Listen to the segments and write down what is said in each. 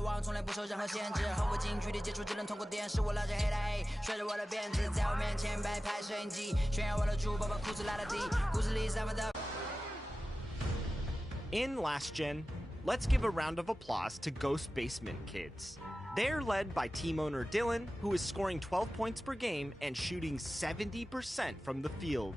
往，从来不受任何限制。和我近距离接触，只能通过电视。我拉着黑带，甩着我的辫子，在我面前摆拍摄影机，炫耀我的珠宝，把裤子拉得低，故事里散发的。In Last Gen, let's give a round of applause to Ghost Basement Kids. They're led by team owner Dylan, who is scoring 12 points per game and shooting 70% from the field.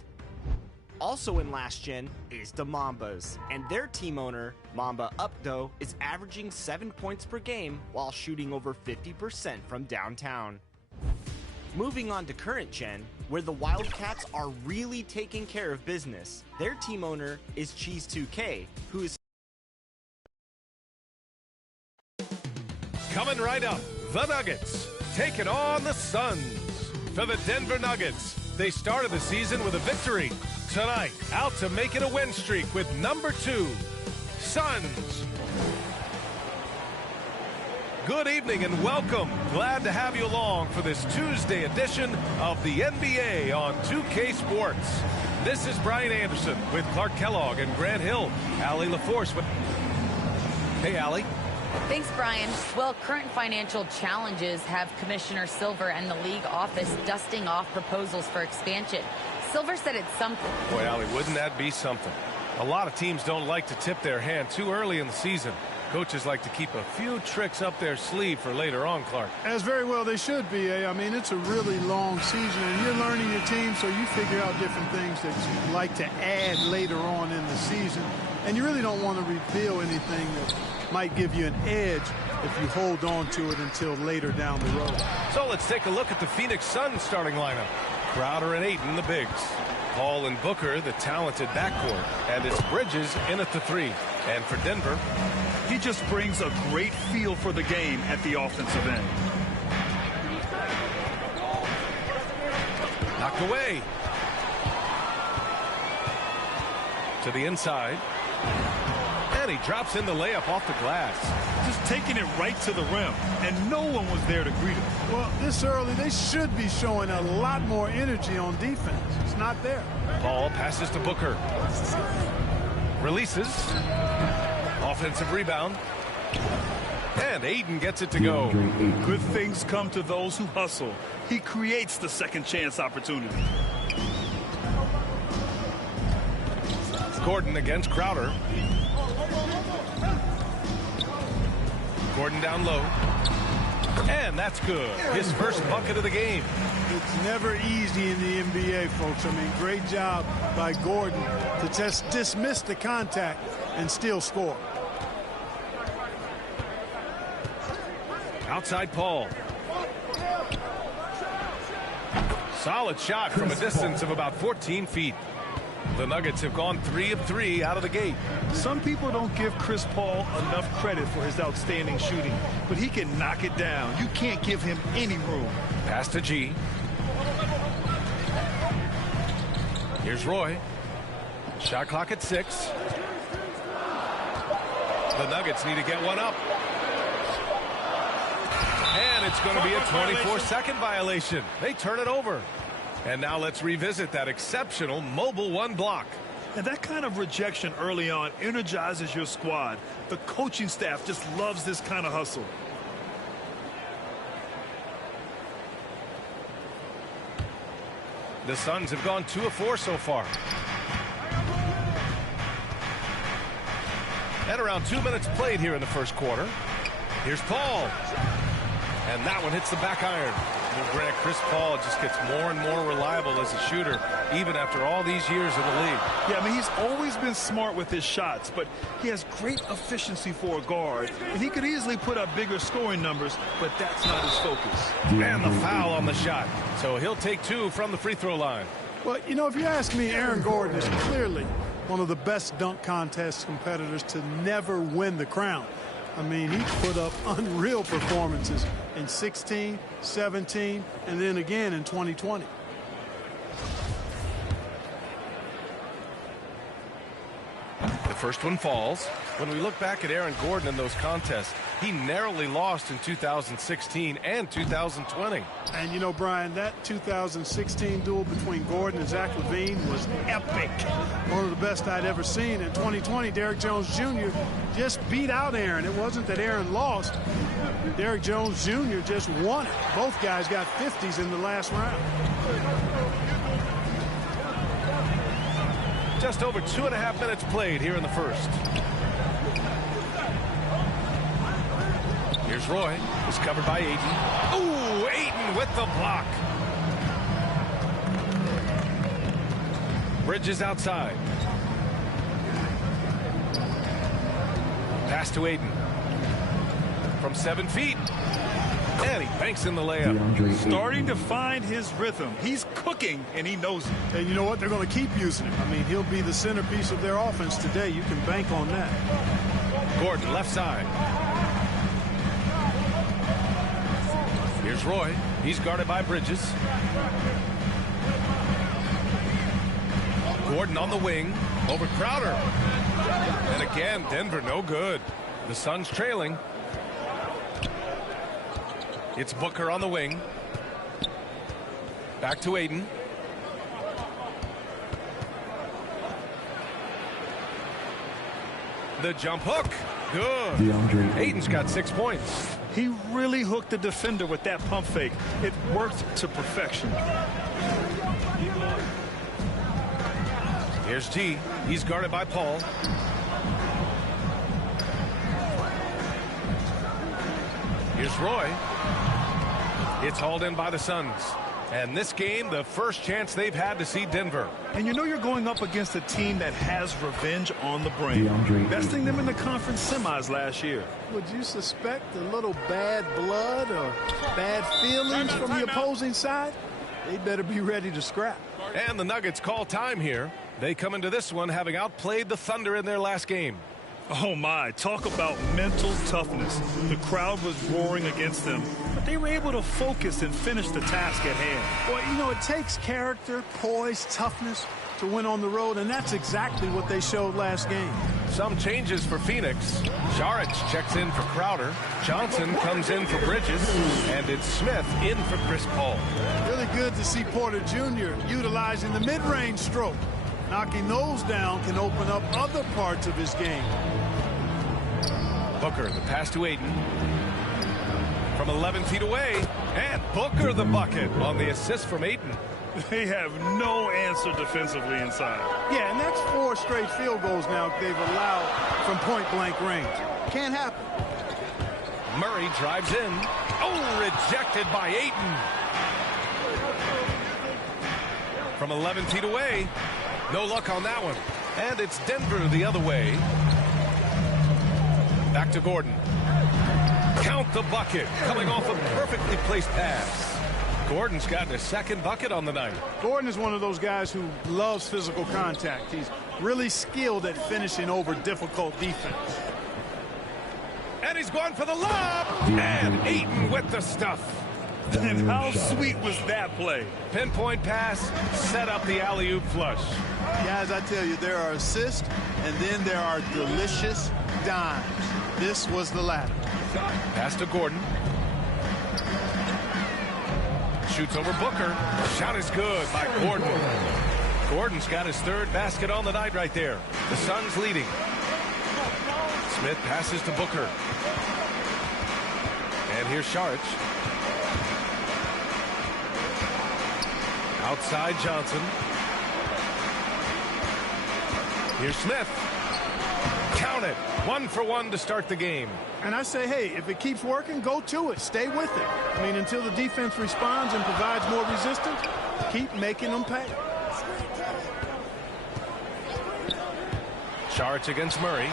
Also in Last Gen is the Mambas, and their team owner, Mamba Updo, is averaging 7 points per game while shooting over 50% from downtown. Moving on to current gen, where the Wildcats are really taking care of business. Their team owner is Cheese2K, who is coming right up, the Nuggets taking on the Suns. For the Denver Nuggets, they started the season with a victory. Tonight, out to make it a win streak with number 2, Suns. Good evening and welcome. Glad to have you along for this Tuesday edition of the NBA on 2K Sports. This is Brian Anderson with Clark Kellogg and Grant Hill. Allie LaForce with... Hey, Allie. Thanks, Brian. Well, current financial challenges have Commissioner Silver and the league office dusting off proposals for expansion. Silver said it's something. Boy, Allie, wouldn't that be something? A lot of teams don't like to tip their hand too early in the season. Coaches like to keep a few tricks up their sleeve for later on, Clark. As very well they should be. I mean, it's a really long season, and you're learning your team, so you figure out different things that you like to add later on in the season. And you really don't want to reveal anything that might give you an edge if you hold on to it until later down the road. So let's take a look at the Phoenix Suns starting lineup. Crowder and Ayton, the bigs. Paul and Booker, the talented backcourt. And it's Bridges in at the 3. And for Denver, he just brings a great feel for the game at the offensive end. Knocked away. To the inside. And he drops in the layup off the glass. Just taking it right to the rim, and no one was there to greet him. Well, this early, they should be showing a lot more energy on defense. It's not there. Paul passes to Booker. Releases. Offensive rebound. And Ayton gets it to go. Good things come to those who hustle. He creates the second chance opportunity. Gordon against Crowder. Gordon down low. And that's good. His first bucket of the game. It's never easy in the NBA, folks. I mean, great job by Gordon to just dismiss the contact and still score. Outside Paul. Solid shot from a distance of about 14 feet. The Nuggets have gone 3 of 3 out of the gate. Some people don't give Chris Paul enough credit for his outstanding shooting, but he can knock it down. You can't give him any room. Pass to G. Here's Roy. Shot clock at 6. The Nuggets need to get one up. And it's going to be a 24-second violation. They turn it over. And now let's revisit that exceptional mobile 1 block. And that kind of rejection early on energizes your squad. The coaching staff just loves this kind of hustle. The Suns have gone 2 of 4 so far. And around 2 minutes played here in the first quarter. Here's Paul. And that one hits the back iron. Well, Grant, Chris Paul just gets more and more reliable as a shooter, even after all these years in the league. Yeah, I mean, he's always been smart with his shots, but he has great efficiency for a guard. And he could easily put up bigger scoring numbers, but that's not his focus. And the foul on the shot. So he'll take 2 from the free throw line. Well, you know, if you ask me, Aaron Gordon is clearly one of the best dunk contest competitors to never win the crown. I mean, he put up unreal performances in 16, 17, and then again in 2020. The First one falls. When we look back at Aaron Gordon in those contests, he narrowly lost in 2016 and 2020. And you know, Brian, that 2016 duel between Gordon and Zach LaVine was epic. One of the best I'd ever seen. In 2020, Derrick Jones Jr. just beat out Aaron. It wasn't that Aaron lost. Derrick Jones Jr. just won it. Both guys got 50s in the last round. Just over 2.5 minutes played here in the first. Here's Roy. He's covered by Ayton. Ooh, Ayton with the block. Bridges outside. Pass to Ayton. From 7 feet. And he banks in the layup. Starting to find his rhythm. He's cooking, and he knows it. And you know what? They're going to keep using him. I mean, he'll be the centerpiece of their offense today. You can bank on that. Gordon, left side. Here's Roy. He's guarded by Bridges. Gordon on the wing. Over Crowder. And again, Denver no good. The Suns trailing. It's Booker on the wing. Back to Ayton. The jump hook. Good. Ayton's got 6 points. He really hooked the defender with that pump fake. It worked to perfection. Here's G. He's guarded by Paul. Here's Roy. It's hauled in by the Suns. And this game, the first chance they've had to see Denver. And you know you're going up against a team that has revenge on the brain. Besting them in the conference semis last year. Would you suspect a little bad blood or bad feelings from the opposing side? They better be ready to scrap. And the Nuggets call time here. They come into this one having outplayed the Thunder in their last game. Oh my, talk about mental toughness. The crowd was roaring against them, but they were able to focus and finish the task at hand. Well, you know, it takes character, poise, toughness to win on the road, and that's exactly what they showed last game. Some changes for Phoenix. Saric checks in for Crowder. Johnson comes in for Bridges. And it's Smith in for Chris Paul. Really good to see Porter Jr. utilizing the mid-range stroke. Knocking those down can open up other parts of his game. Booker, the pass to Ayton. From 11 feet away. And Booker the bucket on the assist from Ayton. They have no answer defensively inside. Yeah, and that's 4 straight field goals now they've allowed from point-blank range. Can't happen. Murray drives in. Oh, rejected by Ayton. From 11 feet away. No luck on that one. And it's Denver the other way. Back to Gordon. Count the bucket. Coming off a perfectly placed pass. Gordon's gotten his second bucket on the night. Gordon is one of those guys who loves physical contact. He's really skilled at finishing over difficult defense. And he's going for the lob. And Ayton with the stuff. And how sweet was that play? Pinpoint pass, set up the alley-oop flush. Guys, I tell you, there are assists, and then there are delicious dimes. This was the latter. Pass to Gordon. Shoots over Booker. Shot is good by Gordon. Gordon's got his 3rd basket on the night right there. The Suns leading. Smith passes to Booker. And here's Saric. Outside Johnson. Here's Smith. Count it. 1 for 1 to start the game. And I say, hey, if it keeps working, go to it. Stay with it. I mean, until the defense responds and provides more resistance, keep making them pay. Saric against Murray.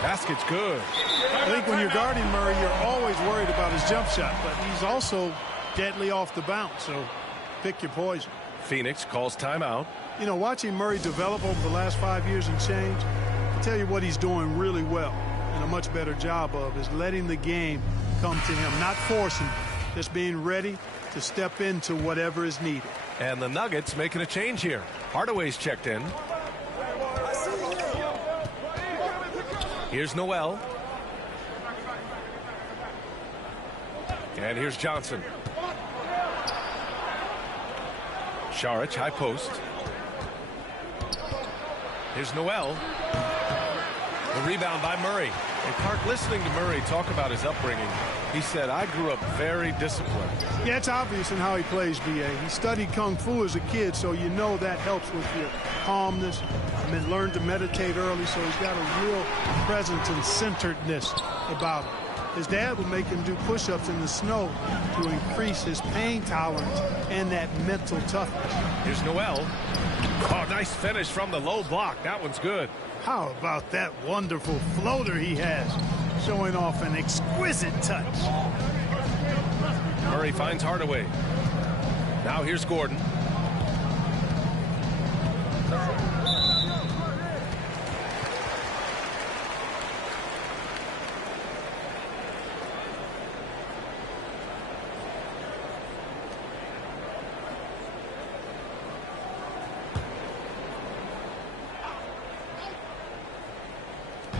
Basket's good. I think when you're guarding Murray, you're always worried about his jump shot, but he's also deadly off the bounce, so pick your poison. Phoenix calls timeout. You know, watching Murray develop over the last 5 years and change, I tell you what he's doing really well and a much better job of is letting the game come to him, not forcing, just being ready to step into whatever is needed. And the Nuggets making a change here. Hardaway's checked in. Here's Noel. And here's Johnson. Šarić, high post. Here's Noel. The rebound by Murray. And Clark, listening to Murray talk about his upbringing, he said, I grew up very disciplined. Yeah, it's obvious in how he plays, B.A. He studied Kung Fu as a kid, so you know that helps with your calmness. I mean, learned to meditate early, so he's got a real presence and centeredness about him. His dad would make him do push-ups in the snow to increase his pain tolerance and that mental toughness. Here's Noel. Oh, nice finish from the low block. That one's good. How about that wonderful floater he has, showing off an exquisite touch. Murray finds Hardaway. Now here's Gordon.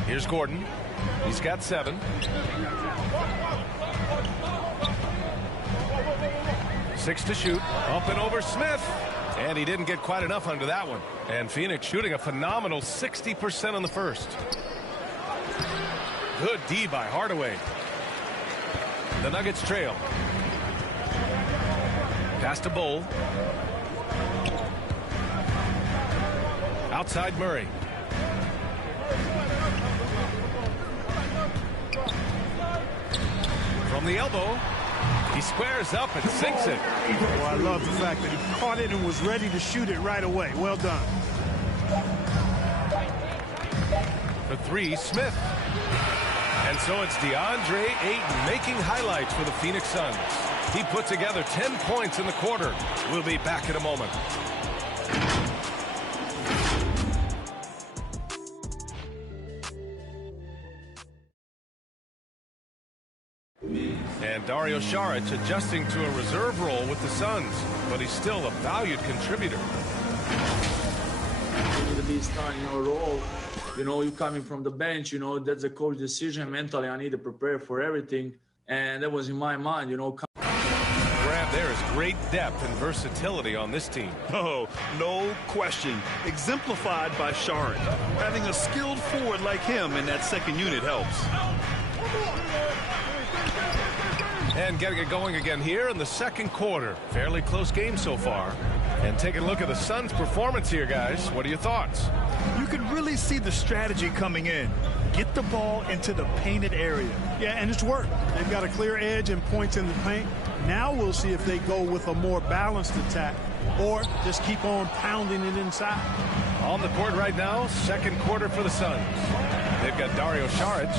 Here's Gordon. He's got 7. 6 to shoot. Up and over Smith. And he didn't get quite enough under that one. And Phoenix shooting a phenomenal 60% on the first. Good D by Hardaway. The Nuggets trail. Pass to Bull. Outside Murray. From the elbow, he squares up and sinks it. Oh, I love the fact that he caught it and was ready to shoot it right away. Well done. For 3, Smith. And so it's DeAndre Ayton making highlights for the Phoenix Suns. He put together 10 points in the quarter. We'll be back in a moment. And Dario Šarić adjusting to a reserve role with the Suns, but he's still a valued contributor. You need to be starting your role. You know, you coming from the bench, you know, that's a coach decision. Mentally, I need to prepare for everything. And that was in my mind, you know. Grab, there is great depth and versatility on this team. Oh, no question. Exemplified by Šarić. Having a skilled forward like him in that second unit helps. And getting it going again here in the second quarter. Fairly close game so far. And taking a look at the Suns' performance here, guys. What are your thoughts? You can really see the strategy coming in. Get the ball into the painted area. Yeah, and it's worked. They've got a clear edge and points in the paint. Now we'll see if they go with a more balanced attack or just keep on pounding it inside. On the court right now, second quarter for the Suns. They've got Dario Šarić,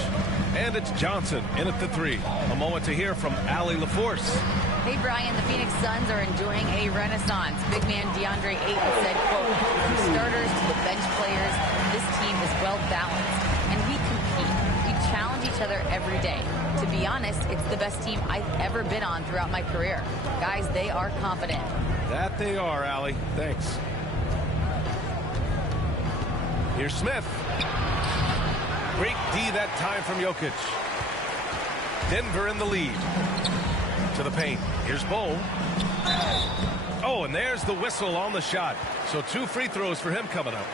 and it's Johnson in at the 3. A moment to hear from Allie LaForce. Hey, Brian, the Phoenix Suns are enjoying a renaissance. Big man DeAndre Ayton said, quote, from starters to the bench players, this team is well balanced, and we compete. We challenge each other every day. To be honest, it's the best team I've ever been on throughout my career. Guys, they are confident. That they are, Allie. Thanks. Here's Smith. Great D that time from Jokic. Denver in the lead. To the paint. Here's Bull. Oh, and there's the whistle on the shot. So 2 free throws for him coming up.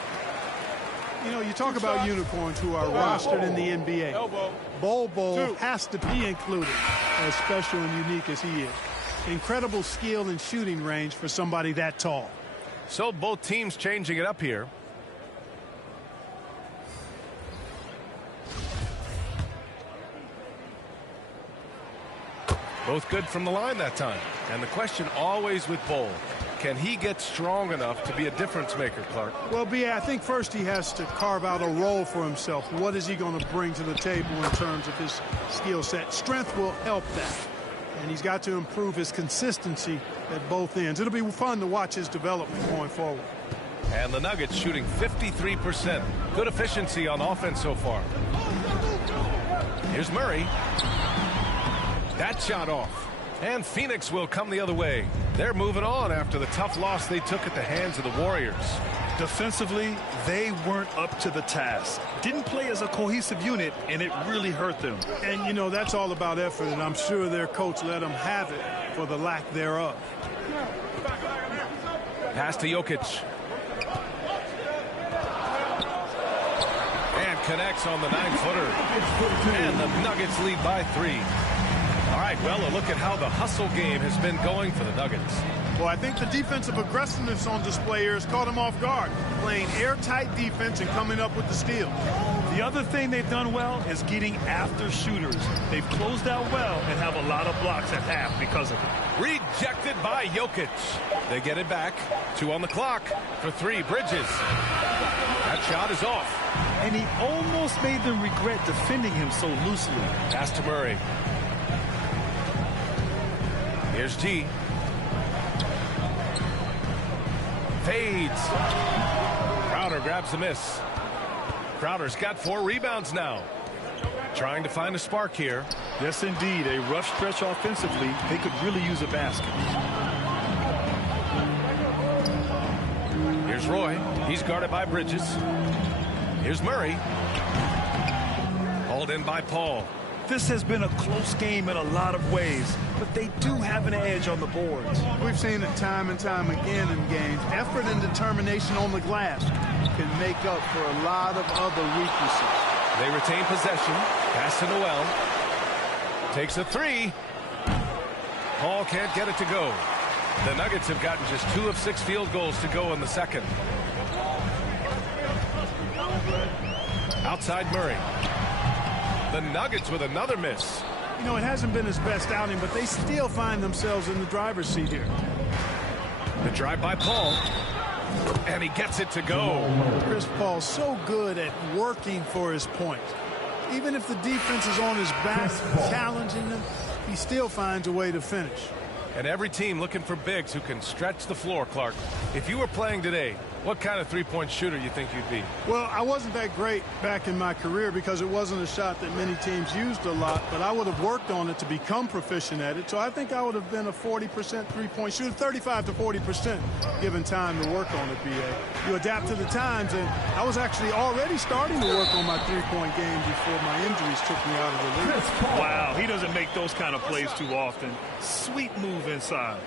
You know, you talk about unicorns who are rostered in the NBA. Bol has to be included, as special and unique as he is. Incredible skill and shooting range for somebody that tall. So both teams changing it up here. Both good from the line that time. And the question always with Bull, can he get strong enough to be a difference maker, Clark? Well, I think first he has to carve out a role for himself. What is he going to bring to the table in terms of his skill set? Strength will help that. And he's got to improve his consistency at both ends. It'll be fun to watch his development going forward. And the Nuggets shooting 53%. Good efficiency on offense so far. Here's Murray. That shot off. And Phoenix will come the other way. They're moving on after the tough loss they took at the hands of the Warriors. Defensively, they weren't up to the task. Didn't play as a cohesive unit, and it really hurt them. And, you know, that's all about effort, and I'm sure their coach let them have it for the lack thereof. Pass to Jokic. And connects on the 9-footer. And the Nuggets lead by 3. All right, well, a look at how the hustle game has been going for the Nuggets. Well, I think the defensive aggressiveness on display here has caught them off guard, playing airtight defense and coming up with the steal. The other thing they've done well is getting after shooters. They've closed out well and have a lot of blocks at half because of it. Rejected by Jokic. They get it back. 2 on the clock for 3. Bridges. That shot is off. And he almost made them regret defending him so loosely. Pass to Murray. Here's G. Fades. Crowder grabs the miss. Crowder's got 4 rebounds now. Trying to find a spark here. Yes, indeed. A rough stretch offensively. They could really use a basket. Here's Roy. He's guarded by Bridges. Here's Murray. Hauled in by Paul. This has been a close game in a lot of ways, but they do have an edge on the boards. We've seen it time and time again in games. Effort and determination on the glass can make up for a lot of other weaknesses. They retain possession. Pass to Noel. Takes a 3. Paul can't get it to go. The Nuggets have gotten just 2 of 6 field goals to go in the second. Outside Murray. The Nuggets with another miss. You know, it hasn't been his best outing, but they still find themselves in the driver's seat here. The drive by Paul. And he gets it to go. Chris Paul's so good at working for his point. Even if the defense is on his back, challenging them, he still finds a way to finish. And every team looking for bigs who can stretch the floor, Clark. If you were playing today, what kind of three-point shooter you think you'd be? Well, I wasn't that great back in my career because it wasn't a shot that many teams used a lot, but I would have worked on it to become proficient at it. So I think I would have been a 40% three-point shooter, 35 to 40% given time to work on it, BA. You adapt to the times, and I was actually already starting to work on my three-point game before my injuries took me out of the league. Wow, he doesn't make those kind of plays too often. Sweet move inside.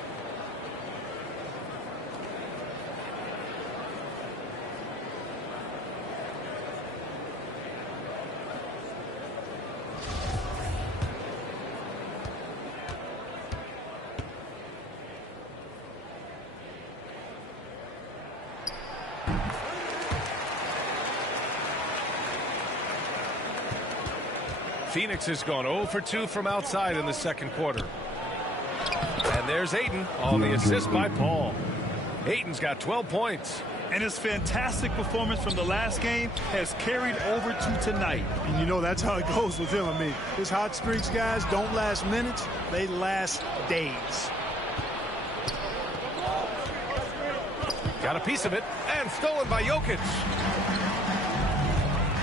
Phoenix has gone 0 for 2 from outside in the second quarter. And there's Ayton on the assist by Paul. Ayton's got 12 points. And his fantastic performance from the last game has carried over to tonight. And you know that's how it goes with him. I mean, his hot streaks, guys, don't last minutes. They last days. Got a piece of it, and stolen by Jokic.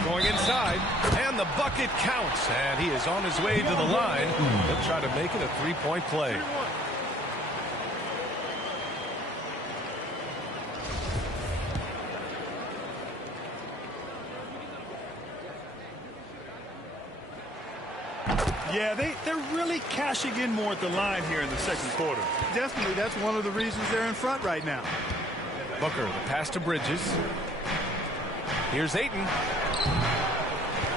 Going inside, and the bucket counts. And he is on his way to the line. He'll try to make it a three-point play. Yeah, they're really cashing in more at the line here in the second quarter. Definitely, that's one of the reasons they're in front right now. Booker, the pass to Bridges. Here's Ayton.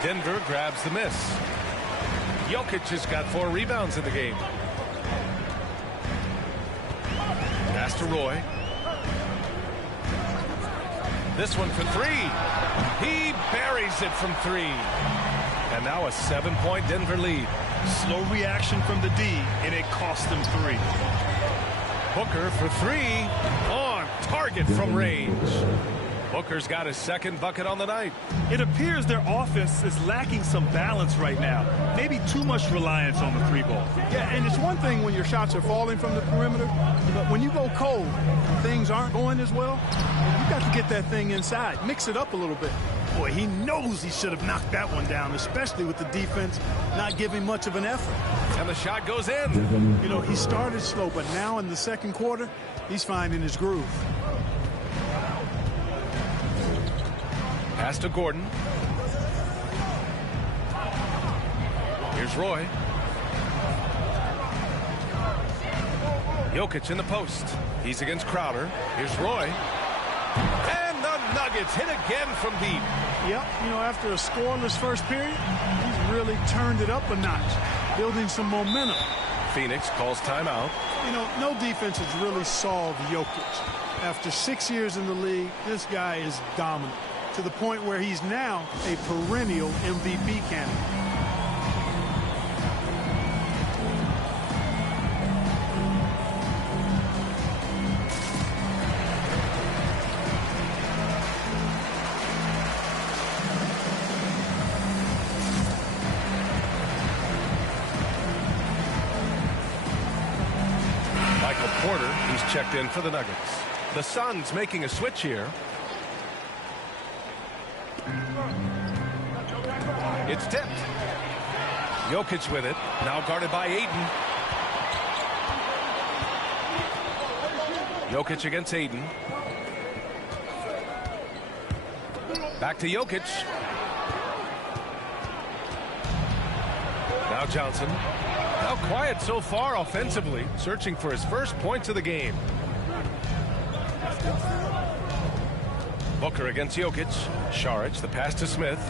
Denver grabs the miss. Jokic has got 4 rebounds in the game. Pass to Roy. This one for 3. He buries it from 3. And now a 7-point Denver lead. Slow reaction from the D, and it cost them 3. Booker for 3. On target from range. Booker's got his second bucket on the night. It appears their offense is lacking some balance right now. Maybe too much reliance on the 3-ball. Yeah, and it's one thing when your shots are falling from the perimeter, but when you go cold, things aren't going as well. You got to get that thing inside, mix it up a little bit. Boy, he knows he should have knocked that one down, especially with the defense not giving much of an effort. And the shot goes in. You know, he started slow, but now in the second quarter, he's finding his groove. Pass to Gordon. Here's Roy. Jokic in the post. He's against Crowder. Here's Roy. And the Nuggets hit again from deep. Yep, you know, after a scoreless first period, he's really turned it up a notch, building some momentum. Phoenix calls timeout. You know, no defense has really solved Jokic. After 6 years in the league, this guy is dominant to the point where he's now a perennial MVP candidate. He's checked in for the Nuggets. The Suns making a switch here. It's tipped. Jokic with it. Now guarded by Ayton. Jokic against Ayton. Back to Jokic. Now Johnson. How quiet so far offensively, searching for his first points of the game. Booker against Jokic. Šarić, the pass to Smith.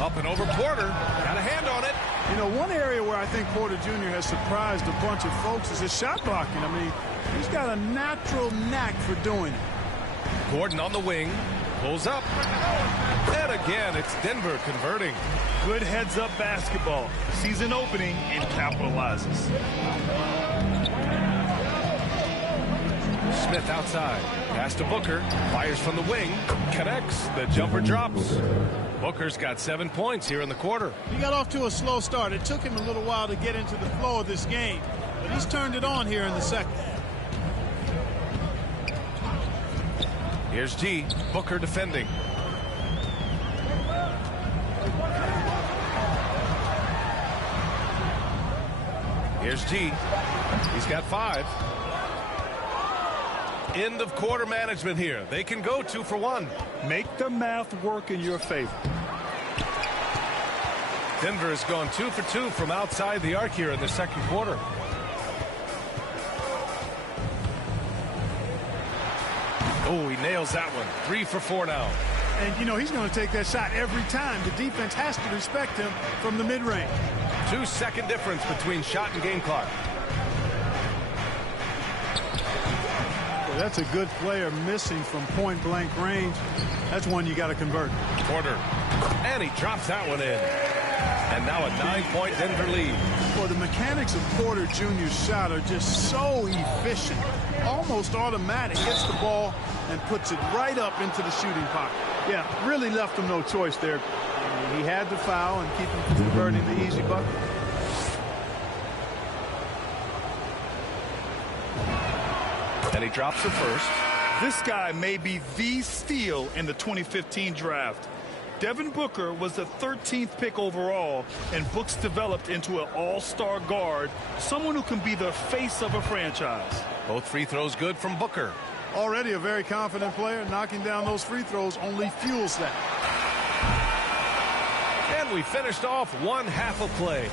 Up and over Porter. Got a hand on it. You know, one area where I think Porter Jr. has surprised a bunch of folks is his shot blocking. I mean, he's got a natural knack for doing it. Gordon on the wing. Pulls up. And again, it's Denver converting. Good heads-up basketball. Sees an opening and capitalizes. Smith outside. Pass to Booker. Fires from the wing. Connects. The jumper drops. Booker's got 7 points here in the quarter. He got off to a slow start. It took him a little while to get into the flow of this game, but he's turned it on here in the second. Here's G. Booker defending. Here's G. He's got 5. End of quarter management here. They can go 2 for 1. Make the math work in your favor. Denver has gone 2 for 2 from outside the arc here in the second quarter. Oh, he nails that one. 3 for 4 now. And, you know, he's going to take that shot every time. The defense has to respect him from the mid-range. 2-second difference between shot and game clock. Well, that's a good player missing from point-blank range. That's one you got to convert. Porter. And he drops that one in. And now a 9-point Denver lead. Well, the mechanics of Porter Jr.'s shot are just so efficient. Almost automatic. Gets the ball and puts it right up into the shooting pocket. Yeah, really left him no choice there. He had to foul and keep him from converting the easy bucket. And he drops the first. This guy may be the steal in the 2015 draft. Devin Booker was the 13th pick overall, and Books developed into an all-star guard, someone who can be the face of a franchise. Both free throws good from Booker. Already a very confident player. Knocking down those free throws only fuels that. And we finished off one half of play.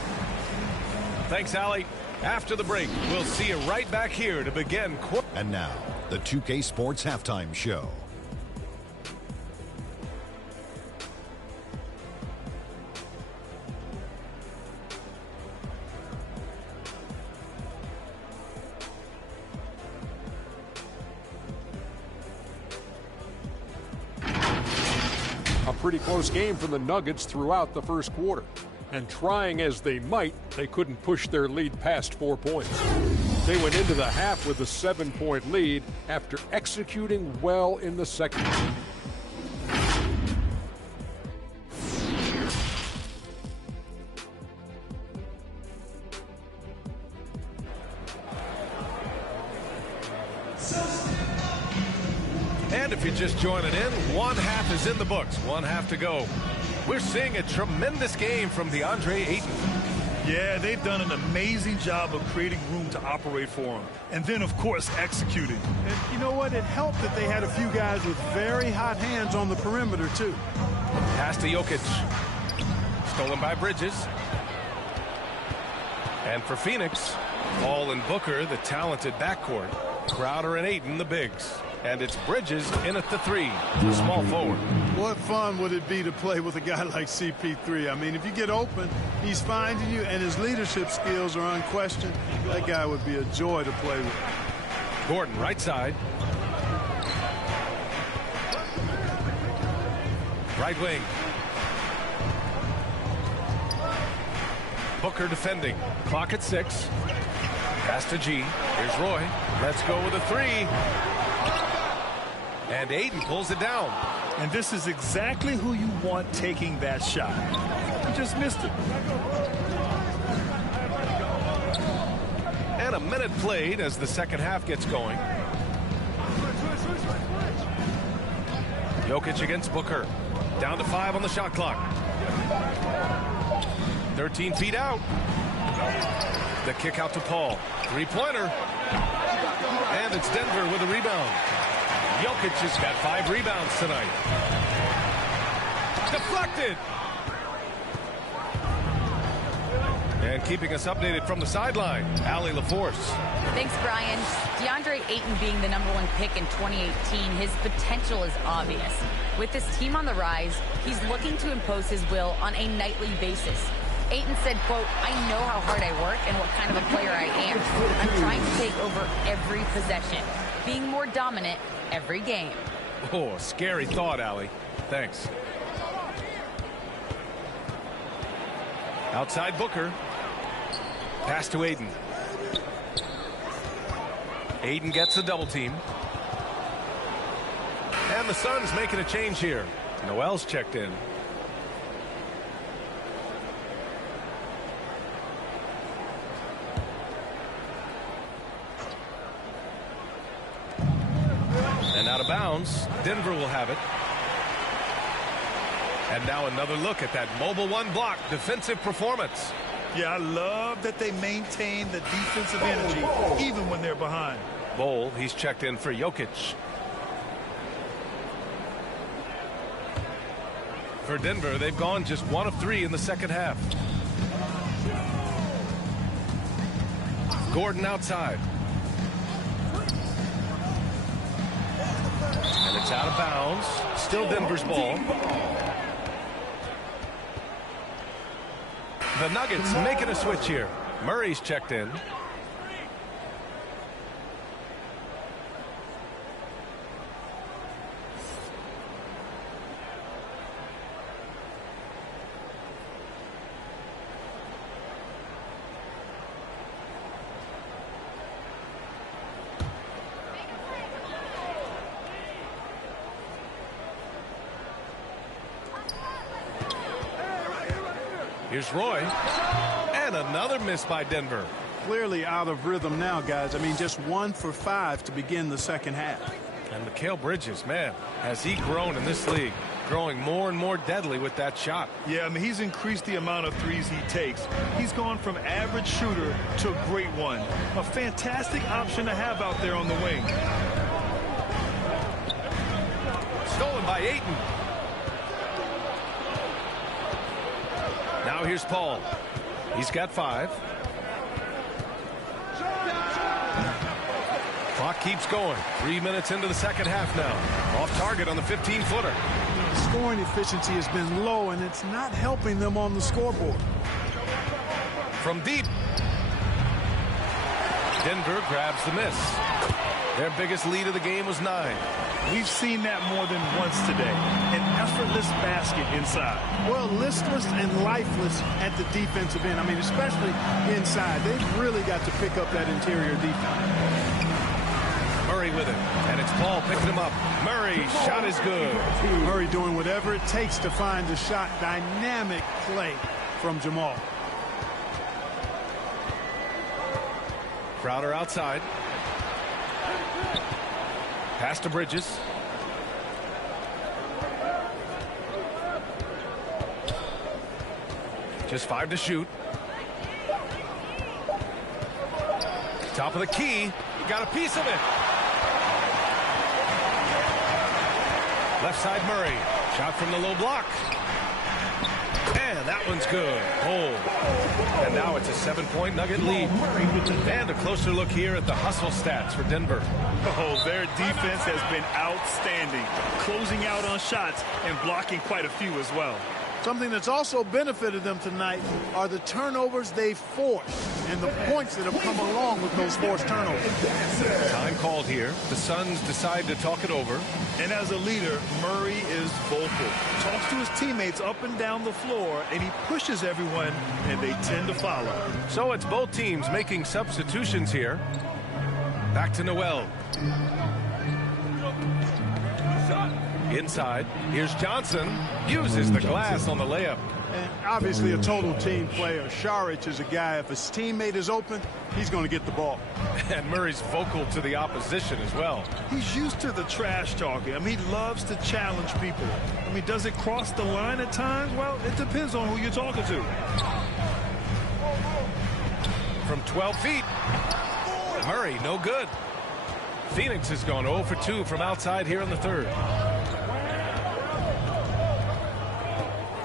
Thanks, Allie. After the break, we'll see you right back here to begin. And now, the 2K Sports Halftime Show. A pretty close game for the Nuggets throughout the first quarter. And trying as they might, they couldn't push their lead past 4 points. They went into the half with a 7-point lead after executing well in the second. And if you're just joining in, one half is in the books. One half to go. We're seeing a tremendous game from DeAndre Ayton. Yeah, they've done an amazing job of creating room to operate for him. And then, of course, executing. And you know what? It helped that they had a few guys with very hot hands on the perimeter, too. Pass to Jokic. Stolen by Bridges. And for Phoenix, Paul and Booker, the talented backcourt. Crowder and Ayton, the bigs. And it's Bridges in at the 3, the small forward. What fun would it be to play with a guy like CP3? I mean, if you get open, he's finding you, and his leadership skills are unquestioned. That guy would be a joy to play with. Gordon, right side. Right wing. Booker defending. Clock at 6. Pass to G. Here's Roy. Let's go with a 3. And Ayton pulls it down. And this is exactly who you want taking that shot. He just missed it. And a minute played as the second half gets going. Jokic against Booker. Down to 5 on the shot clock. 13 feet out. The kick out to Paul. Three-pointer. And it's Denver with a rebound. Jokic has got 5 rebounds tonight. Deflected. And keeping us updated from the sideline, Allie LaForce. Thanks, Brian. DeAndre Ayton being the #1 pick in 2018, his potential is obvious. With his team on the rise, he's looking to impose his will on a nightly basis. Ayton said, quote, "I know how hard I work and what kind of a player I am. I'm trying to take over every possession, being more dominant every game." Oh, a scary thought, Allie. Thanks. Outside Booker. Pass to Ayton. Ayton gets the double team. And the Suns making a change here. Noel's checked in. And out of bounds. Denver will have it. And now another look at that mobile 1 block defensive performance. Yeah, I love that they maintain the defensive energy even when they're behind. Bol, he's checked in for Jokic. For Denver, they've gone just 1 of 3 in the second half. Gordon outside. And it's out of bounds. Still Denver's ball. The Nuggets making a switch here. Murray's checked in. Here's Roy. And another miss by Denver. Clearly out of rhythm now, guys. I mean, just 1 for 5 to begin the second half. And Mikal Bridges, man, has he grown in this league, growing more and more deadly with that shot. Yeah, I mean, he's increased the amount of threes he takes. He's gone from average shooter to a great one. A fantastic option to have out there on the wing. Stolen by Ayton. Now here's Paul. He's got 5. Clock keeps going. 3 minutes into the second half now. Off target on the 15-footer. Scoring efficiency has been low, and it's not helping them on the scoreboard. From deep. Denver grabs the miss. Their biggest lead of the game was 9. We've seen that more than once today. An effortless basket inside. Well, listless and lifeless at the defensive end. I mean, especially inside. They've really got to pick up that interior defense. Murray with it. And it's Paul picking him up. Murray, shot is good. Murray doing whatever it takes to find the shot. Dynamic play from Jamal. Crowder outside. Pass to Bridges. Just 5 to shoot. Top of the key. He got a piece of it. Left side Murray. Shot from the low block. And that one's good. And now it's a 7-point Nugget lead. And a closer look here at the hustle stats for Denver. Oh, their defense has been outstanding, closing out on shots and blocking quite a few as well. Something that's also benefited them tonight are the turnovers they forced and the points that have come along with those forced turnovers. Time called here. The Suns decide to talk it over. And as a leader, Murray is vocal. Talks to his teammates up and down the floor, and he pushes everyone, and they tend to follow. So it's both teams making substitutions here. Back to Noel. Inside, here's Johnson. Uses the glass on the layup. And obviously a total team player. Saric is a guy, if his teammate is open, he's going to get the ball. And Murray's vocal to the opposition as well. He's used to the trash talking. I mean, he loves to challenge people. I mean, does it cross the line at times? Well, it depends on who you're talking to. From 12 feet. Murray, no good. Phoenix has gone 0 for 2 from outside here in the third.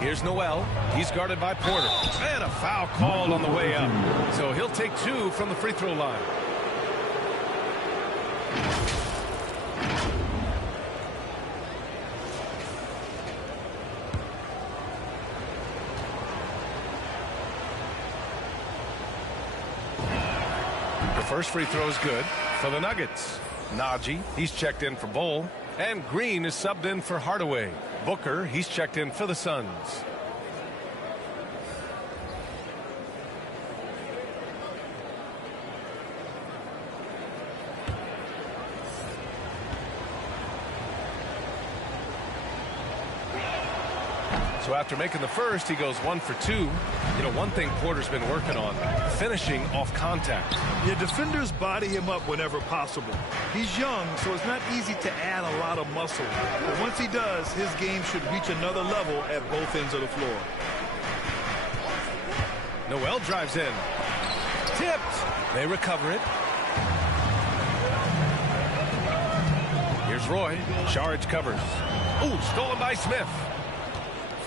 Here's Noel. He's guarded by Porter. And a foul called on the way up. So he'll take 2 from the free throw line. The first free throw is good for the Nuggets. Najee, he's checked in for Bull. And Green is subbed in for Hardaway. Booker, he's checked in for the Suns. So after making the first, he goes 1 for 2. You know, one thing Porter's been working on, finishing off contact. Yeah, defenders body him up whenever possible. He's young, so it's not easy to add a lot of muscle. But once he does, his game should reach another level at both ends of the floor. Noel drives in. Tipped. They recover it. Here's Roy. Saric covers. Ooh, stolen by Smith.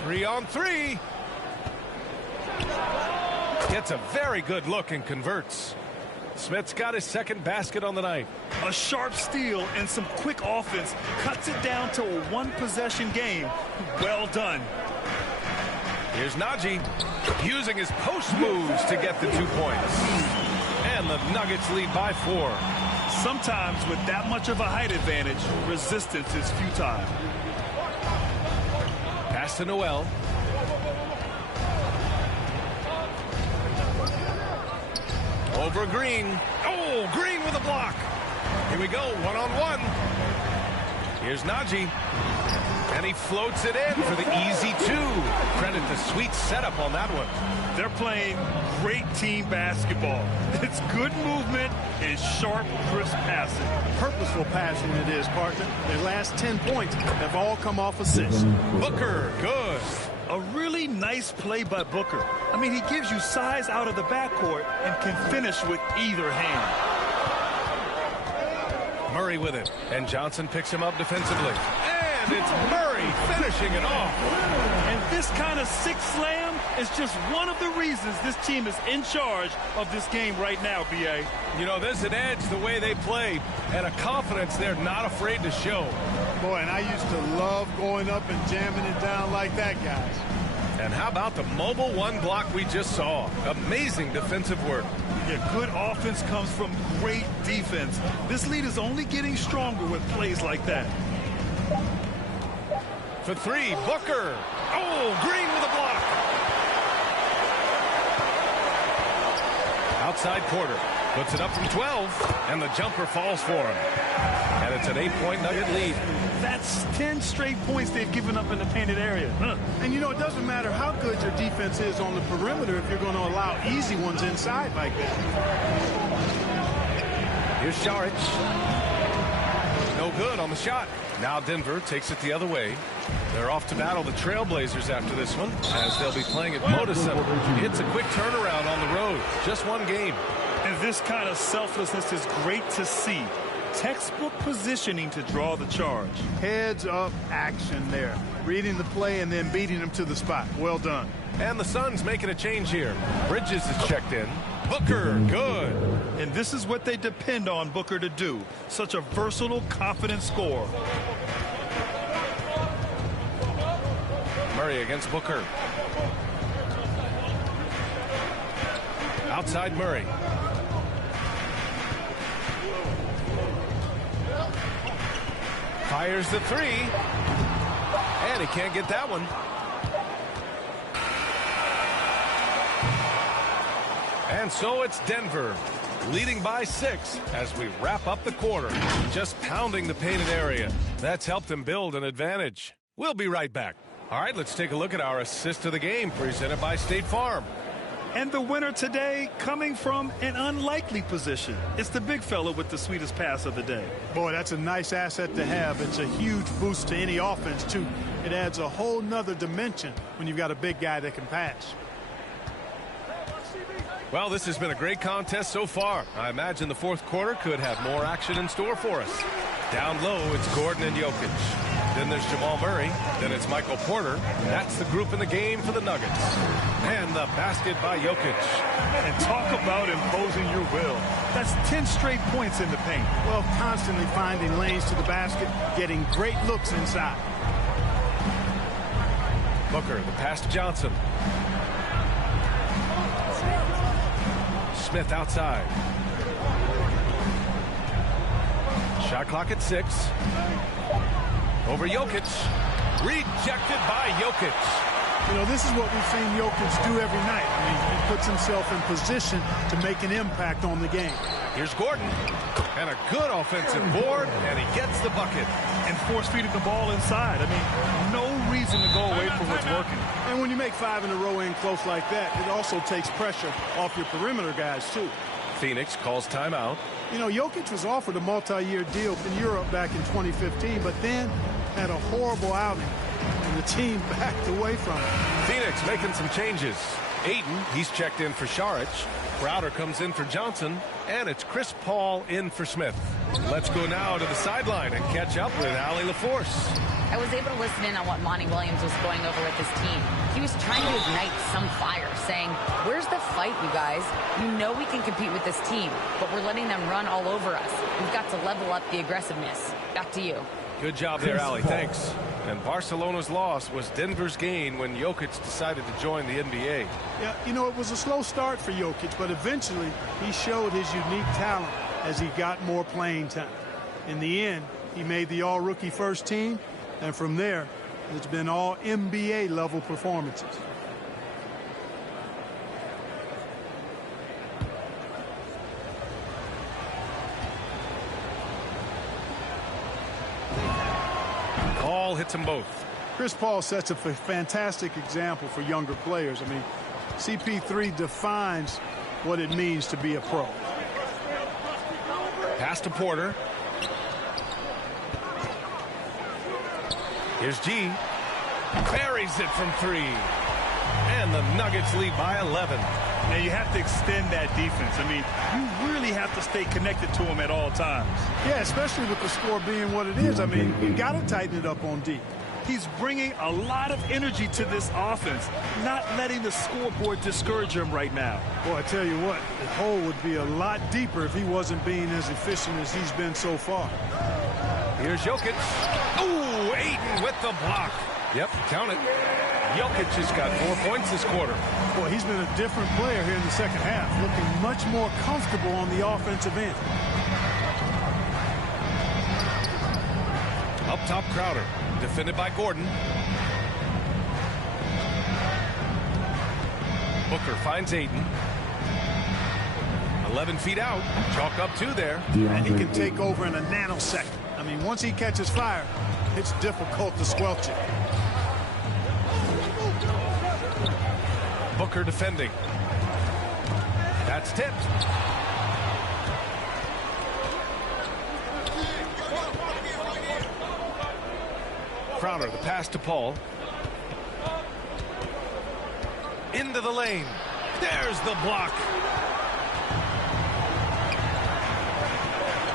3-on-3. Gets a very good look and converts. Smith's got his second basket on the night. A sharp steal and some quick offense cuts it down to a one-possession game. Well done. Here's Najee using his post moves to get the 2 points. And the Nuggets lead by 4. Sometimes with that much of a height advantage, resistance is futile. Pass to Noel. Over Green. Oh, Green with a block. Here we go, one-on-one. Here's Najee. And he floats it in for the easy 2. Credit the sweet setup on that one. They're playing great team basketball. It's good movement and sharp, crisp passing. Purposeful passing it is, partner. Their last 10 points have all come off assists. Booker, good. A really nice play by Booker. I mean, he gives you size out of the backcourt and can finish with either hand. Murray with it. And Johnson picks him up defensively. And it's Murray finishing it off. And this kind of six slam is just one of the reasons this team is in charge of this game right now, B.A. You know, there's an edge the way they play and a confidence they're not afraid to show. Boy, and I used to love going up and jamming it down like that, guys. And how about the mobile one block we just saw? Amazing defensive work. Yeah, good offense comes from great defense. This lead is only getting stronger with plays like that. For 3, Booker. Oh, Green with a block. Outside Porter. Puts it up from 12, and the jumper falls for him. And it's an 8-point Nugget lead. That's 10 straight points they've given up in the painted area. And, you know, it doesn't matter how good your defense is on the perimeter if you're going to allow easy ones inside like that. Here's Saric. No good on the shot. Now Denver takes it the other way. They're off to battle the Trailblazers after this one, as they'll be playing at Moda Center. It's a quick turnaround on the road. Just one game. And this kind of selflessness is great to see. Textbook positioning to draw the charge. Heads up action there. Reading the play and then beating them to the spot. Well done. And the Suns making a change here. Bridges is checked in. Booker, good. And this is what they depend on Booker to do. Such a versatile, confident scorer. Murray against Booker. Outside Murray. Fires the three. And he can't get that one. And so it's Denver leading by 6 as we wrap up the quarter. Just pounding the painted area. That's helped them build an advantage. We'll be right back. All right, let's take a look at our assist of the game presented by State Farm. And the winner today coming from an unlikely position. It's the big fella with the sweetest pass of the day. Boy, that's a nice asset to have. It's a huge boost to any offense, too. It adds a whole nother dimension when you've got a big guy that can pass. Well, this has been a great contest so far. I imagine the fourth quarter could have more action in store for us. Down low, it's Gordon and Jokic. Then there's Jamal Murray. Then it's Michael Porter. That's the group in the game for the Nuggets. And the basket by Jokic. And talk about imposing your will. That's 10 straight points in the paint. Well, constantly finding lanes to the basket, getting great looks inside. Booker, the pass to Johnson. Smith outside. Shot clock at 6. Over Jokic. Rejected by Jokic. You know, this is what we've seen Jokic do every night. I mean, he puts himself in position to make an impact on the game. Here's Gordon. And a good offensive board, and he gets the bucket. And force-feeding the ball inside. I mean, no reason to go away from what's working. And when you make 5 in a row in close like that, it also takes pressure off your perimeter guys, too. Phoenix calls timeout. You know, Jokic was offered a multi-year deal in Europe back in 2015, but then had a horrible outing, and the team backed away from it. Phoenix making some changes. Ayton, he's checked in for Šarić. Crowder comes in for Johnson, and it's Chris Paul in for Smith. Let's go now to the sideline and catch up with Allie LaForce. I was able to listen in on what Monty Williams was going over with his team. He was trying to ignite some fire, saying, where's the fight, you guys? You know we can compete with this team, but we're letting them run all over us. We've got to level up the aggressiveness. Back to you. Good job there, Allie. Thanks. And Barcelona's loss was Denver's gain when Jokic decided to join the NBA. Yeah, you know, it was a slow start for Jokic, but eventually he showed his unique talent as he got more playing time. In the end, he made the all-rookie first team, and from there, it's been all NBA level performances. Paul hits them both. Chris Paul sets a fantastic example for younger players. I mean, CP3 defines what it means to be a pro. Pass to Porter. Here's G. Buries it from 3. And the Nuggets lead by 11. Now you have to extend that defense. I mean, you really have to stay connected to them at all times. Yeah, especially with the score being what it is. I mean, you got to tighten it up on D. He's bringing a lot of energy to this offense, not letting the scoreboard discourage him right now. Boy, I tell you what, the hole would be a lot deeper if he wasn't being as efficient as he's been so far. Here's Jokic. Ooh, Ayton with the block. Yep, count it. Jokic has got 4 points this quarter. Boy, he's been a different player here in the second half, looking much more comfortable on the offensive end. Up top, Crowder. Defended by Gordon. Booker finds Ayton. 11 feet out. Chalk up 2 there. And he can take over in a nanosecond. I mean, once he catches fire, it's difficult to squelch it. Booker defending. That's tipped. Crowder, the pass to Paul. Into the lane. There's the block.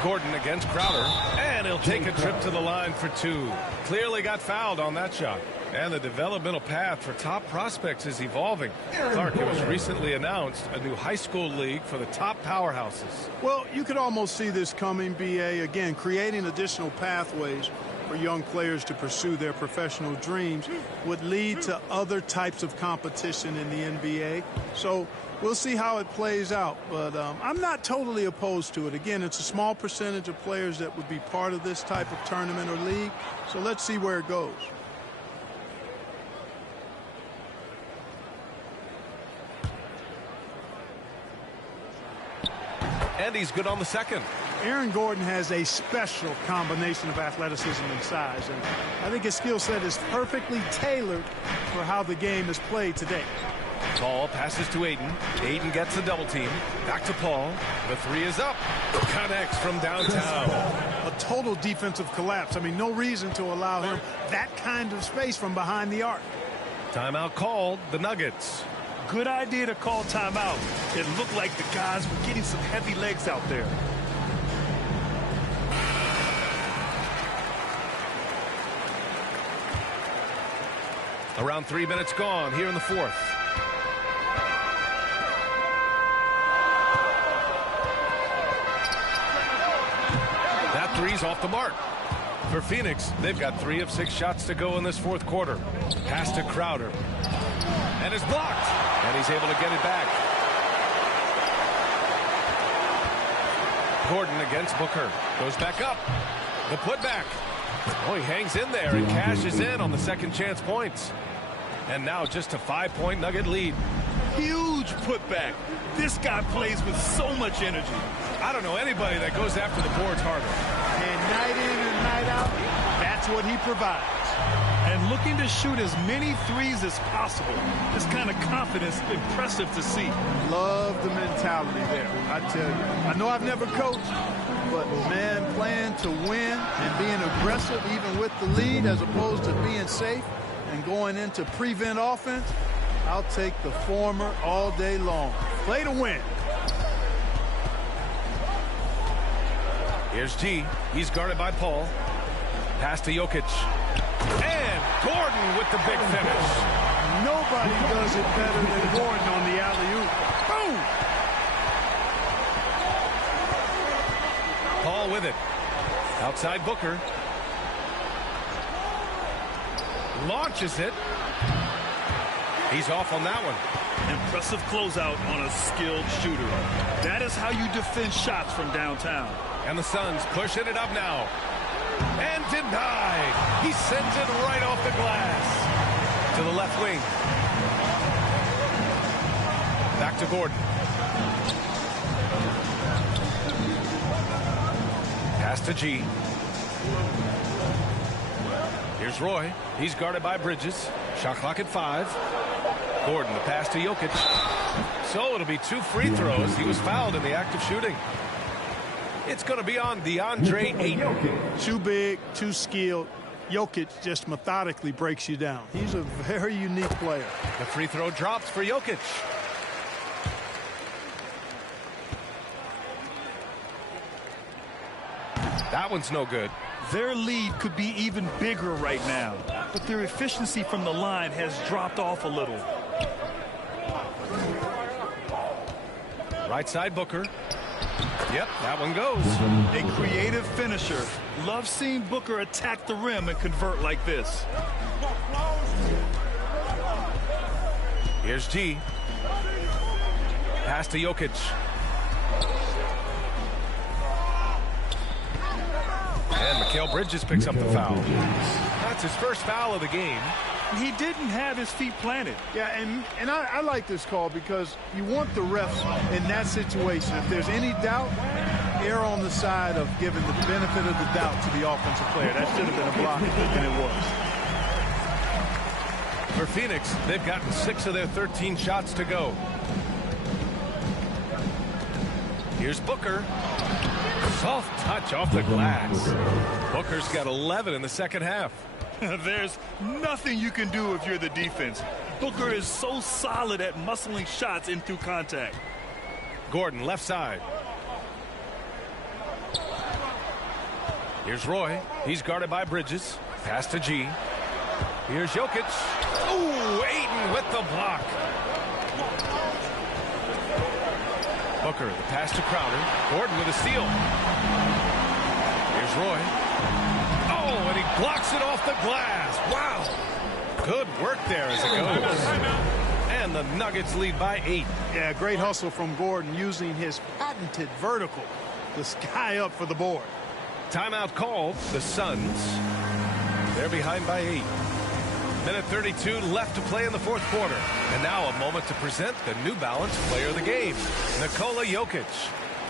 Gordon against Crowder, and he'll take a trip to the line for two. Clearly got fouled on that shot. And the developmental path for top prospects is evolving. Clark, it was recently announced a new high school league for the top powerhouses. Well, you could almost see this coming, BA. Again, creating additional pathways for young players to pursue their professional dreams would lead to other types of competition in the NBA. So we'll see how it plays out. But I'm not totally opposed to it. Again, it's a small percentage of players that would be part of this type of tournament or league. So let's see where it goes. And he's good on the second. Aaron Gordon has a special combination of athleticism and size, and I think his skill set is perfectly tailored for how the game is played today. Paul passes to Aiden. Aiden gets a double team. Back to Paul. The three is up. Connects from downtown. A total defensive collapse. I mean, no reason to allow him that kind of space from behind the arc. Timeout called. The Nuggets. Good idea to call timeout. It looked like the guys were getting some heavy legs out there. Around 3 minutes gone here in the fourth. That three's off the mark. For Phoenix, they've got 3 of 6 shots to go in this fourth quarter. Pass to Crowder. And it's blocked. And he's able to get it back. Gordon against Booker. Goes back up. The putback. Oh, he hangs in there and cashes in on the second chance points. And now just a 5-point Nugget lead. Huge putback. This guy plays with so much energy. I don't know anybody that goes after the boards harder. And night in and night out, that's what he provides. And looking to shoot as many threes as possible. This kind of confidence, impressive to see. Love the mentality there, I tell you. I know I've never coached, but man, playing to win and being aggressive even with the lead as opposed to being safe and going into prevent offense, I'll take the former all day long. Play to win. Here's G. He's guarded by Paul. Pass to Jokic. And Gordon with the big finish. Nobody does it better than Gordon on the alley-oop. Boom! Paul with it. Outside Booker. Launches it. He's off on that one. Impressive closeout on a skilled shooter. That is how you defend shots from downtown. And the Suns pushing it up now. And denied. He sends it right off the glass. To the left wing. Back to Gordon. Pass to G. Here's Roy. He's guarded by Bridges. Shot clock at 5. Gordon, the pass to Jokic. So it'll be 2 free throws. He was fouled in the act of shooting. It's going to be on DeAndre Ayton. Too big, too skilled. Jokic just methodically breaks you down. He's a very unique player. The free throw drops for Jokic. That one's no good. Their lead could be even bigger right now, but their efficiency from the line has dropped off a little. Right side Booker. Yep, that one goes. A creative finisher. Love seeing Booker attack the rim and convert like this. Here's G. Pass to Jokic. And Mikal Bridges picks up the foul. That's his first foul of the game. He didn't have his feet planted. Yeah, and I like this call because you want the refs in that situation. If there's any doubt, err on the side of giving the benefit of the doubt to the offensive player. That should have been a block, and it was. For Phoenix, they've gotten 6 of their 13 shots to go. Here's Booker. Soft touch off the glass. Booker's got 11 in the second half. There's nothing you can do if you're the defense. Booker is so solid at muscling shots in through contact. Gordon, left side. Here's Roy. He's guarded by Bridges. Pass to G. Here's Jokic. Ooh, Ayton with the block. Booker, the pass to Crowder. Gordon with a steal. Here's Roy. Oh, and he blocks it off the glass. Wow. Good work there as it goes. And the Nuggets lead by 8. Yeah, great hustle from Gordon using his patented vertical to sky up for the board. Timeout called. The Suns. They're behind by 8. Minute 32 left to play in the fourth quarter. And now a moment to present the New Balance Player of the Game, Nikola Jokic.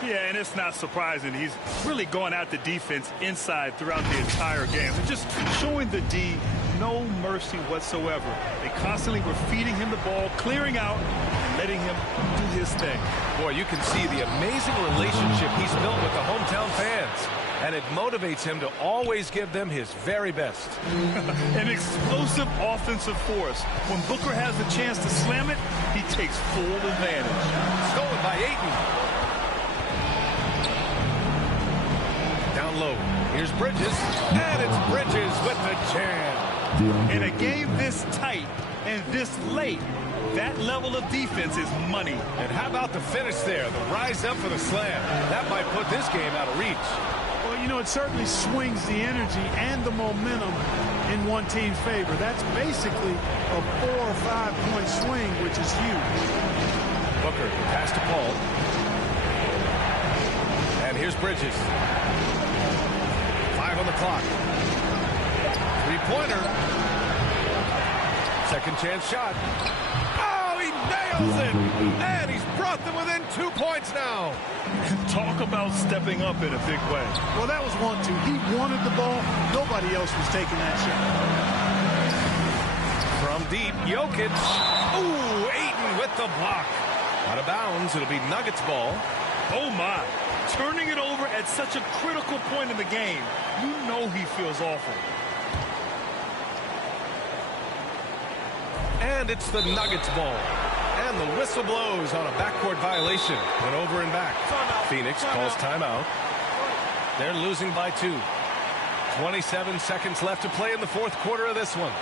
Yeah, and it's not surprising. He's really going at the defense inside throughout the entire game. They're just showing the D no mercy whatsoever. They constantly were feeding him the ball, clearing out, and letting him do his thing. Boy, you can see the amazing relationship he's built with the hometown fans. And it motivates him to always give them his very best. An explosive offensive force. When Booker has the chance to slam it, he takes full advantage. Stolen by Ayton. Down low. Here's Bridges. And it's Bridges with the jam. In a game this tight and this late, that level of defense is money. And how about the finish there? The rise up for the slam. That might put this game out of reach. Well, you know, it certainly swings the energy and the momentum in one team's favor. That's basically a 4 or 5 point swing, which is huge. Booker, pass to Paul. And here's Bridges. 5 on the clock. Three-pointer. Second chance shot. Oh, he nails it! And he's brought them within 2 points now. Talk about stepping up in a big way. Well, that was 1-2. He wanted the ball. Nobody else was taking that shot. From deep, Jokic. Ooh, Ayton with the block. Out of bounds, it'll be Nuggets ball. Oh, my. Turning it over at such a critical point in the game. You know he feels awful. And it's the Nuggets ball. And the whistle blows on a backcourt violation. Went over and back. Phoenix calls timeout. They're losing by 2. 27 seconds left to play in the fourth quarter of this one.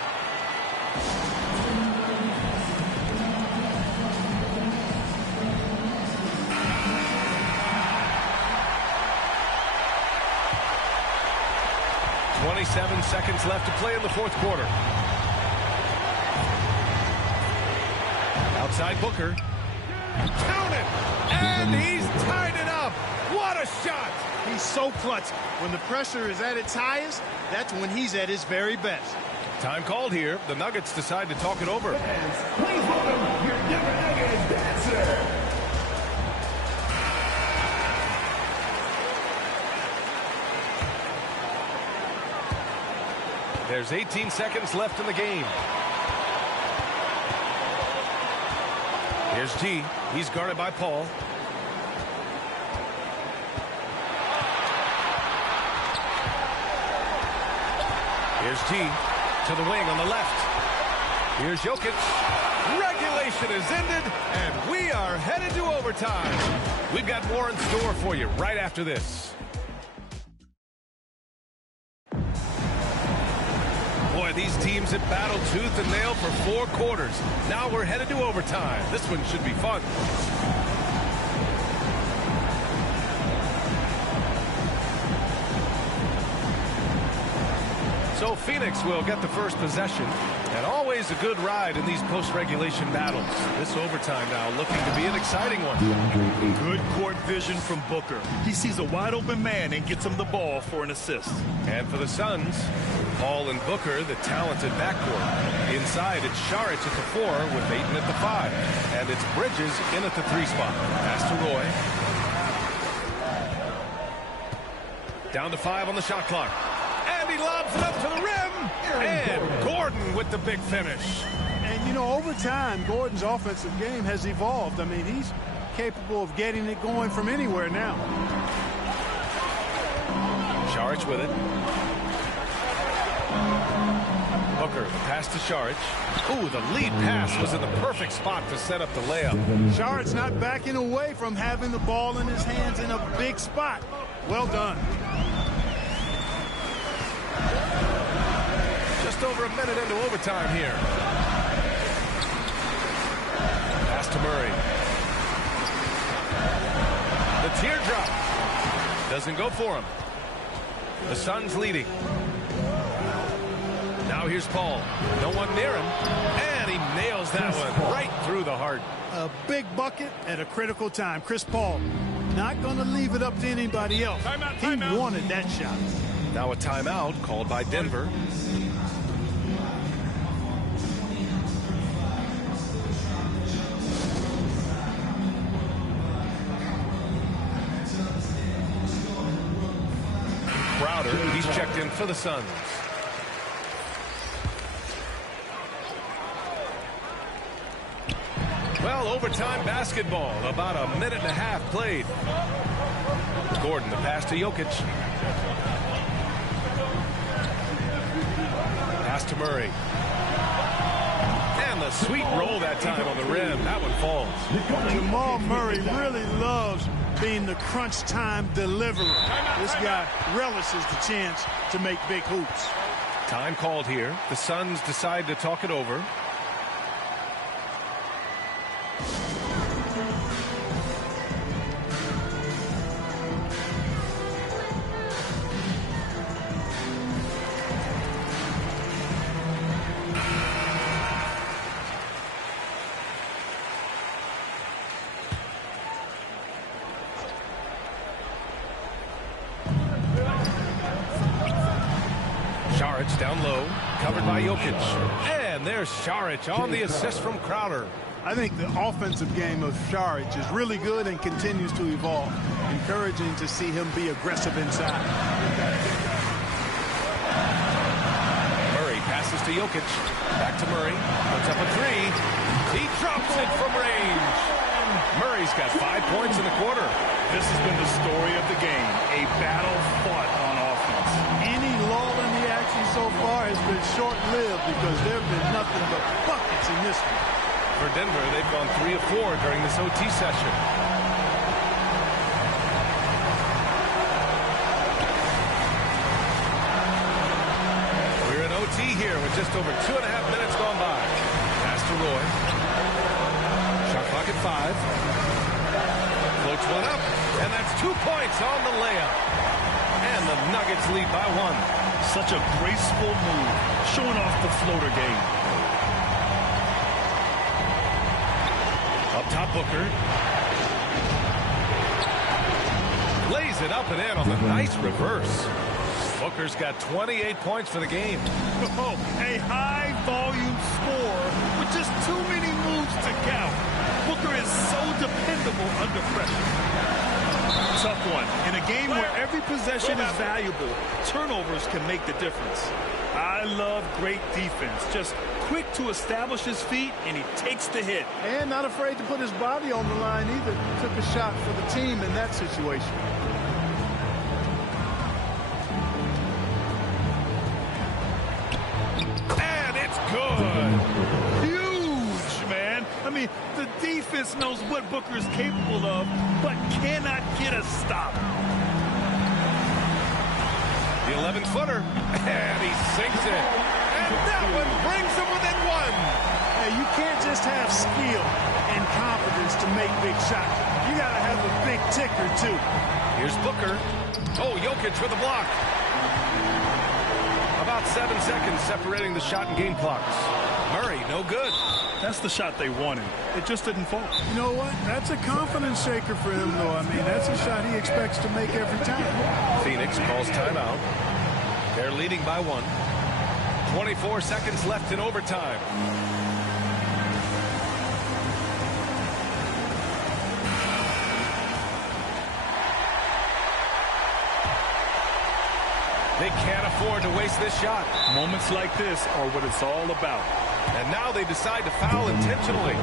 .27 seconds left to play in the fourth quarter. Outside Booker. Count it! And he's tied it up! What a shot! He's so clutch. When the pressure is at its highest, that's when he's at his very best. Time called here. The Nuggets decide to talk it over. Please welcome your Denver Nuggets dancer. There's 18 seconds left in the game. Here's G. He's guarded by Paul. Here's G to the wing on the left. Here's Jokic. Regulation is ended, and we are headed to overtime. We've got more in store for you right after this. Boy, these teams have battled tooth and nail for 4 quarters. Now we're headed to overtime. This one should be fun. So Phoenix will get the first possession. And always a good ride in these post-regulation battles. This overtime now looking to be an exciting one. Good court vision from Booker. He sees a wide-open man and gets him the ball for an assist. And for the Suns, Paul and Booker, the talented backcourt. Inside, it's Šarić at the 4 with Ayton at the 5. And it's Bridges in at the 3 spot. Pass to Roy. Down to 5 on the shot clock. And he lobs it up to the rim. And Gordon with the big finish. And, you know, over time, Gordon's offensive game has evolved. I mean, he's capable of getting it going from anywhere now. Šarić with it. Booker, the pass to Saric. Ooh, the lead pass was in the perfect spot to set up the layup. Saric's not backing away from having the ball in his hands in a big spot. Well done. Just over a minute into overtime here. Pass to Murray. The teardrop. Doesn't go for him. The Suns leading. Now here's Paul. No one near him. And he nails that one right through the heart. A big bucket at a critical time. Chris Paul not going to leave it up to anybody else. He wanted that shot. Now a timeout called by Denver. Crowder, he's checked in for the Suns. Well, overtime basketball. About a minute and a half played. Gordon, the pass to Jokic. Pass to Murray. And the sweet roll that time on the rim. That one falls. Jamal Murray really loves being the crunch time deliverer. This guy relishes the chance to make big hoops. Time called here. The Suns decide to talk it over. Saric down low, covered by Jokic. And there's Saric on the assist from Crowder. I think the offensive game of Saric is really good and continues to evolve. Encouraging to see him be aggressive inside. Murray passes to Jokic. Back to Murray. Puts up a three. He drops it from range. Murray's got 5 points in the quarter. This has been the story of the game. A battle fought on offense. Any lull in the action so far has been short-lived because there have been nothing but buckets in this one. For Denver, they've gone 3 of 4 during this OT session. We're in OT here with just over 2.5 minutes gone by. Pass to Roy. Shot clock at 5. Floats one up, and that's 2 points on the layup. And the Nuggets lead by 1. Such a graceful move, showing off the floater game. Up top, Booker. Lays it up and in on the nice reverse. Booker's got 28 points for the game. Oh, a high-volume score with just too many moves to count. Booker is so dependable under pressure. Tough one. In a game where every possession is valuable, turnovers can make the difference. I love great defense. Just quick to establish his feet, and he takes the hit. And not afraid to put his body on the line either. Took a shot for the team in that situation. And it's good. Huge, man. I mean, the defense knows what Booker is capable of, but cannot get a stop. The 11-footer, and he sinks it. And that one brings him within 1. Hey, you can't just have skill and confidence to make big shots. You got to have a big ticker, too. Here's Booker. Oh, Jokic with the block. About 7 seconds separating the shot and game clocks. Murray, no good. That's the shot they wanted. It just didn't fall. You know what? That's a confidence shaker for him, though. I mean, that's a shot he expects to make every time. Phoenix calls timeout. They're leading by 1. 24 seconds left in overtime. They can't afford to waste this shot. Moments like this are what it's all about. And now they decide to foul intentionally.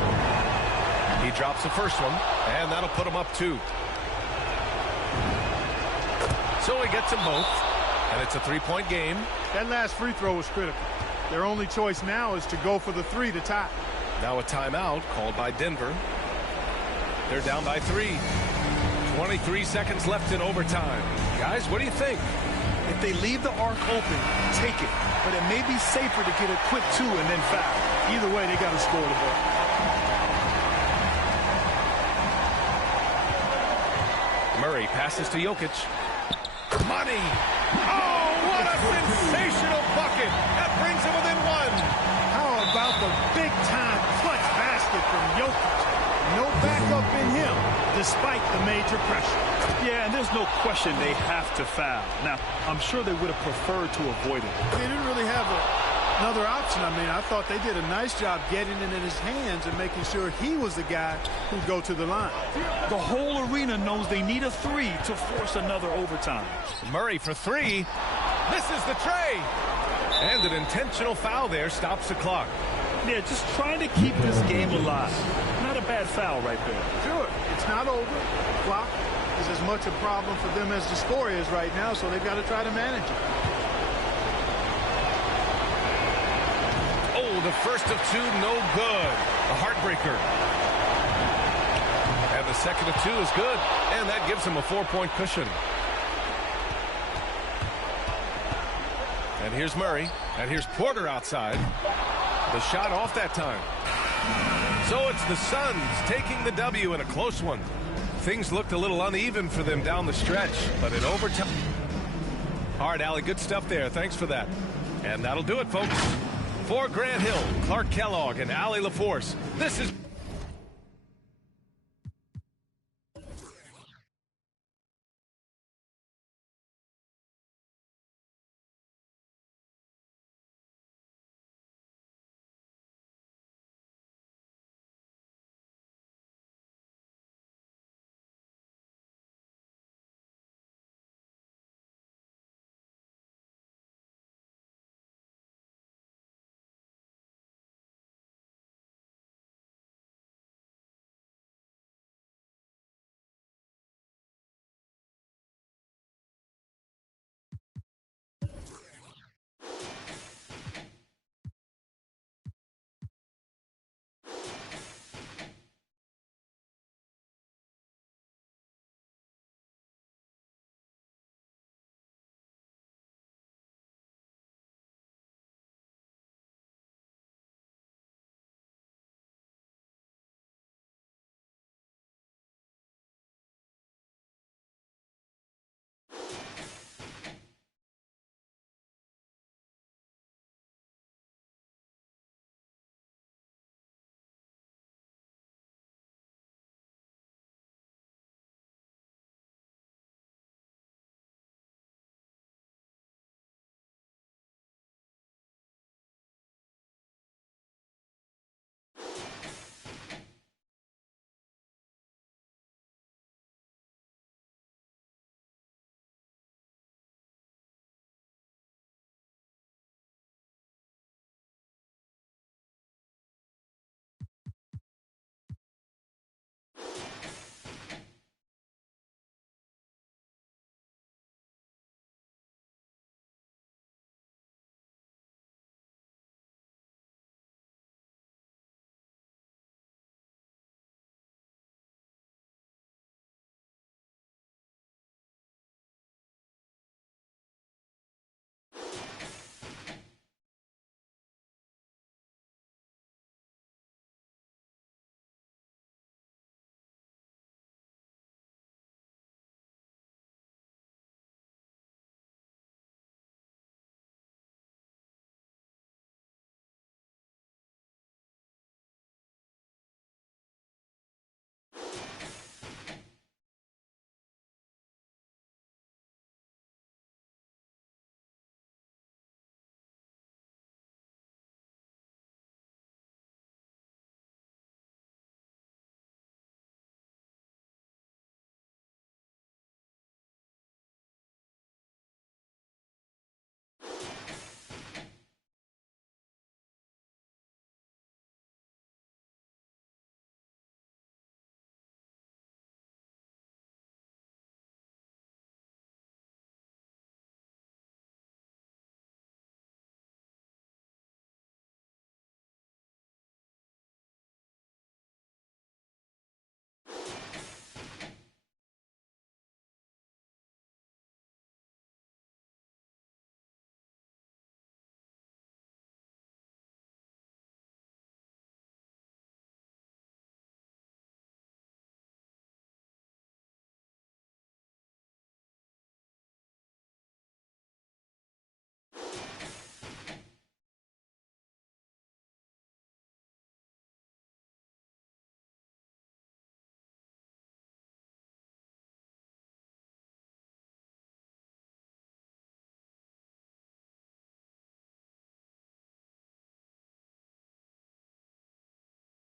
He drops the first one, and that'll put him up 2. So he gets them both, and it's a 3-point game. That last free throw was critical. Their only choice now is to go for the 3 to tie. Now a timeout called by Denver. They're down by 3. 23 seconds left in overtime. Guys, what do you think? If they leave the arc open, take it. But it may be safer to get a quick 2 and then foul. Either way, they got to score the ball. Murray passes to Jokic. Money! Oh, what a sensational bucket! That brings him within 1. How about the big-time clutch basket from Jokic? No backup in him, despite the major pressure. Yeah, and there's no question they have to foul. Now, I'm sure they would have preferred to avoid it. They didn't really have another option. I mean, I thought they did a nice job getting it in his hands and making sure he was the guy who'd go to the line. The whole arena knows they need a 3 to force another overtime. Murray for 3. Misses the tray. And an intentional foul there stops the clock. Yeah, just trying to keep this game alive. Not a bad foul right there. Sure, it's not over. Clock is as much a problem for them as the score is right now, so they've got to try to manage it. Oh, the first of 2, no good. A heartbreaker. And the second of 2 is good. And that gives him a 4-point cushion. And here's Murray. And here's Porter outside. The shot off that time. So it's the Suns taking the W in a close one. Things looked a little uneven for them down the stretch, but in overtime. All right, Allie, good stuff there. Thanks for that. And that'll do it, folks. For Grant Hill, Clark Kellogg, and Allie LaForce, this is